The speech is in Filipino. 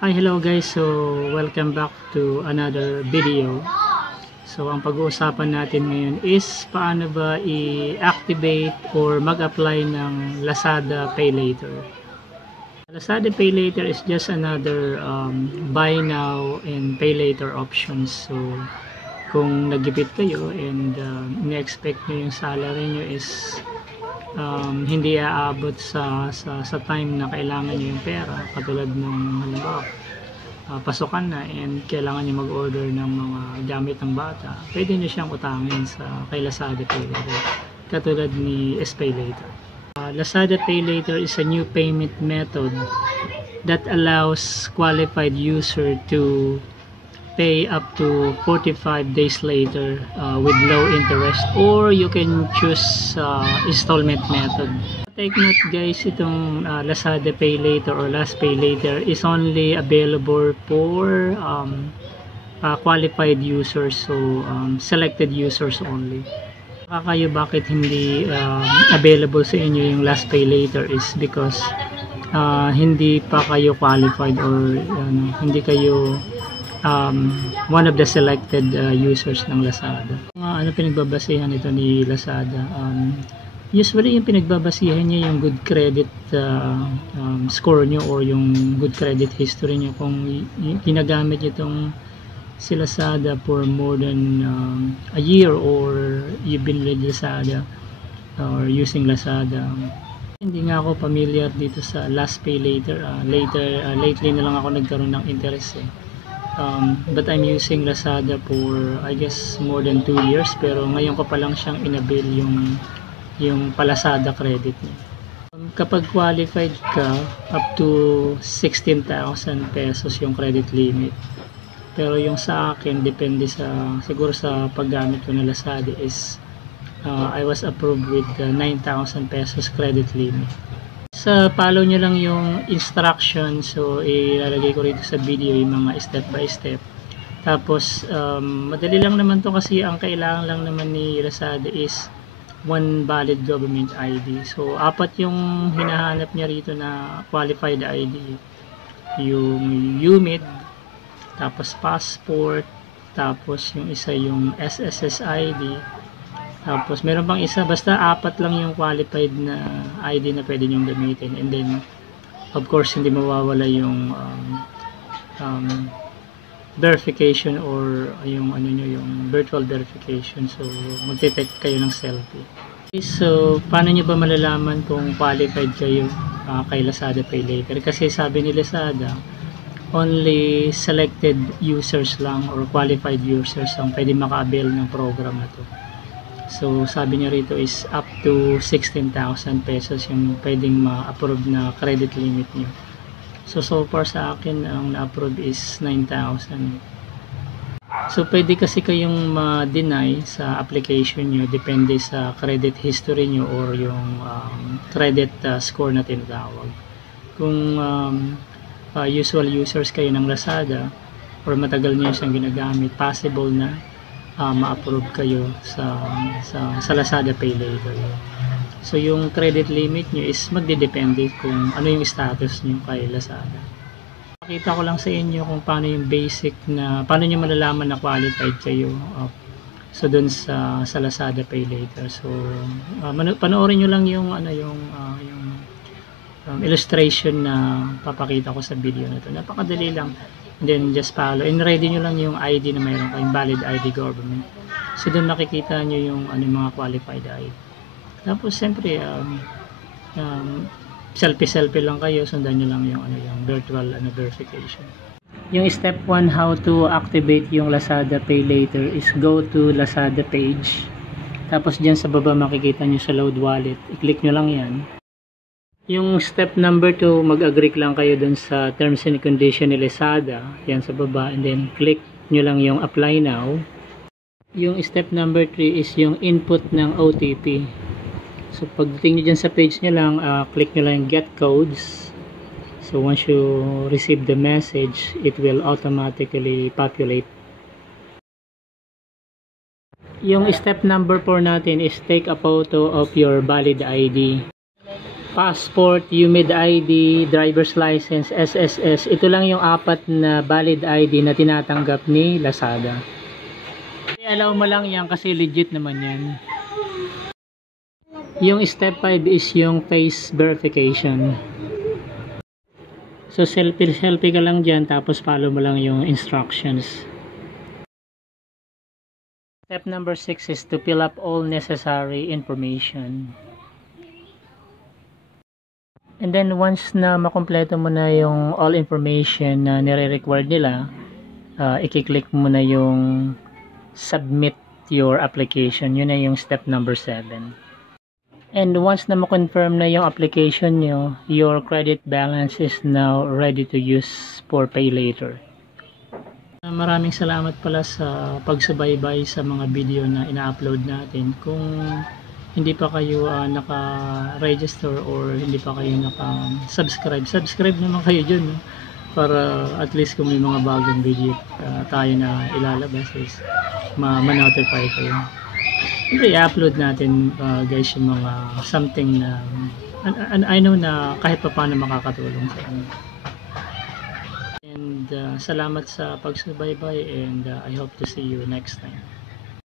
Hi, hello guys. So, welcome back to another video. So, ang pag-uusapan natin ngayon is paano ba i-activate or mag-apply ng Lazada Pay Later. Lazada Pay Later is just another buy now and pay later options. So, kung nagipit kayo and ina-expect nyo yung salary nyo is hindi aabot sa time na kailangan nyo yung pera, katulad nung halimbawa pasukan na and kailangan nyo mag-order ng mga gamit ng bata, pwede nyo siyang utangin sa kay Lazada Pay Later, katulad ni SPay Later. Lazada Pay Later is a new payment method that allows qualified user to pay up to 45 days later with low interest, or you can choose installment method. Take note guys, itong Lazada Pay Later or Last Pay Later is only available for qualified users, so selected users only. Kayo bakit hindi available sa inyo yung Last Pay Later is because hindi pa kayo qualified or hindi kayo one of the selected users ng Lazada. Ano pinagbabasihan ito ni Lazada? Usually yung pinagbabasihan niya yung good credit score nyo or yung good credit history nyo. Kung ginagamit nyo itong si Lazada for more than a year, or you've been with Lazada or using Lazada. Hindi nga ako familiar dito sa Last Pay Later. Lately na lang ako nagkaroon ng interest but I'm using Lazada for I guess more than 2 years, pero ngayon ko pa lang siyang inabil yung Lazada credit niya. Kapag qualified ka, up to 16,000 pesos yung credit limit, pero yung sa akin depende siguro sa paggamit ko ng Lazada is I was approved with 9,000 pesos credit limit. Follow nyo lang yung instruction, so ilalagay ko rito sa video yung mga step by step. Tapos madali lang naman to, kasi ang kailangan lang naman ni Lazada is one valid government ID. So 4 yung hinahanap niya rito na qualified ID, yung UMID, tapos passport, tapos yung isa yung SSS ID, tapos meron pang isa, basta 4 lang yung qualified na ID na pwede nyong gamitin. And then of course hindi mawawala yung verification or yung yung virtual verification. So magte-take kayo ng selfie. Okay, so paano nyo ba malalaman kung qualified kayo kay Lazada Pay Later? Kasi sabi ni Lazada, only selected users lang or qualified users ang pwede maka-avail ng program na to. So sabi niya rito is up to 16,000 pesos yung pwedeng ma-approve na credit limit niyo. So far sa akin ang na-approve is 9,000. So pwede kasi kayong ma-deny sa application niyo, depende sa credit history niyo or yung credit score na tinatawag. Kung usual users kayo ng Lazada or matagal niyo siyang ginagamit, possible na ma-approve kayo sa Lazada Pay Later. So yung credit limit nyo is magdedepende kung ano yung status nyo kay Lazada. Pakita ko lang sa inyo kung paano yung basic na paano nyo malalaman na qualified kayo so dun sa Lazada Pay Later. So panoorin nyo lang yung illustration na papakita ko sa video na to. Napakadali lang. And then just follow and ready nyo lang yung ID na mayroon kayong valid ID government. So doon nakikita nyo yung mga qualified ID. Tapos siyempre selfie lang kayo, sundan nyo lang yung virtual verification. Yung step 1 how to activate yung Lazada Pay Later is go to Lazada page. Tapos dyan sa baba makikita nyo sa load wallet, i-click nyo lang yan. Yung step number 2, mag-agree lang kayo dun sa terms and condition ni Lazada, yan sa baba, and then click nyo lang yung apply now. Yung step number 3 is yung input ng OTP. So pagdating nyo dyan sa page nyo lang, click nyo lang yung get codes. So once you receive the message, it will automatically populate. Yung step number 4 natin is take a photo of your valid ID. passport, UMID ID, driver's license, SSS. Ito lang yung 4 na valid ID na tinatanggap ni Lazada. I-allow mo lang yan kasi legit naman yan. Yung step 5 is yung face verification. So selfie ka lang dyan, tapos follow mo lang yung instructions. Step number 6 is to fill up all necessary information. And then once na makompleto mo na yung all information na nire-required nila, i-click mo na yung submit your application. Yun na yung step number 7. And once na ma-confirm na yung application nyo, your credit balance is now ready to use for pay later. Maraming salamat pala sa pagsubaybay sa mga video na ina-upload natin. Kung hindi pa kayo naka-register or hindi pa kayo naka-subscribe, subscribe naman kayo dyan, no? Para at least kung may mga bagong video tayo na ilalabas is ma-notify kayo. I-upload natin guys yung mga something na I know na kahit pa paano makakatulong sa inyo. And salamat sa pagsubaybay, and I hope to see you next time.